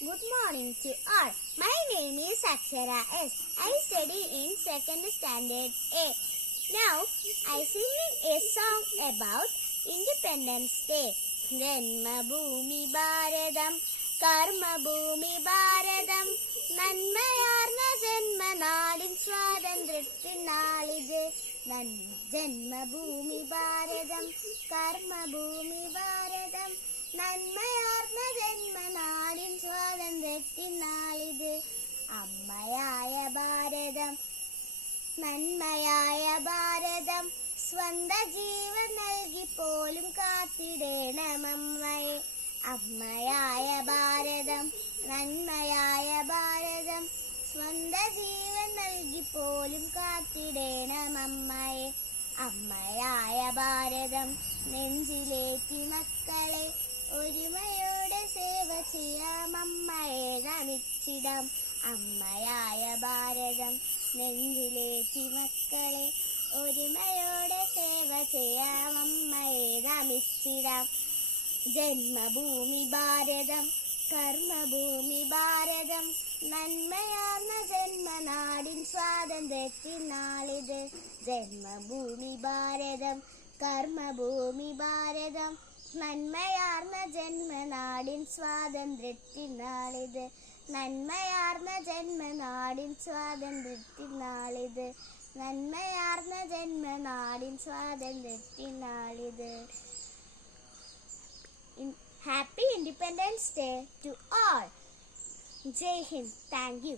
Good morning to all. My name is Akshara S. I study in 2nd standard A. Now, I sing a song about Independence Day. Janma Bhoomi Bharadam, Karma Bhoomi Bharadam, നന്മയാർന്ന ജന്മനാടിൻ സ്വാതന്ത്ര്യത്തിനാളിത്. Janmabhumi ഭാരതം, കർമ്മഭൂമി ഭാരതം, നന്മയാർന്ന ജന്മനാടിൻ സ്വാതന്ത്ര്യത്തിനാളിത്. അമ്മയായ ഭാരതം, നന്മയായ ഭാരതം, സ്വന്ത ജീവൻ നൽകി പോലും കാത്തിടേണമമ്മയെ. അമ്മയായ ഭാരതം, നന്മയായ ഭാരതം, സ്വന്ത ജീവൻ നൽകി പോലും കാത്തിടേണമമ്മയെ. അമ്മയായ ഭാരതം നെഞ്ചിലേറ്റി മക്കളെ, ഒരുമയോടെ സേവ ചെയ്യാം അമ്മയെ നമിച്ചിടാം. അമ്മയായ ഭാരതം നെഞ്ചിലേറ്റി മക്കളെ, ഒരുമയോടെ സേവ ചെയ്യാം അമ്മയെ നമിച്ചിടാം. ജന്മഭൂമി ഭാരതം, കർമ്മഭൂമി ഭാരതം, നന്മയാർന്ന ജന്മനാടിൻ സ്വാതന്ത്ര്യത്തിനാളിത്. ജന്മഭൂമി ഭാരതം, കർമ്മഭൂമി ഭാരതം, നന്മയാർന്ന ജന്മനാടിൻ സ്വാതന്ത്ര്യത്തിനാളിത്. നന്മയാർന്ന ജന്മനാടിൻ സ്വാതന്ത്ര്യത്തിനാളിത്. നന്മയാർന്ന ജന്മനാടിൻ സ്വാതന്ത്ര്യത്തിനാളിത്. Happy Independence Day to all. Jai Hind. Thank you.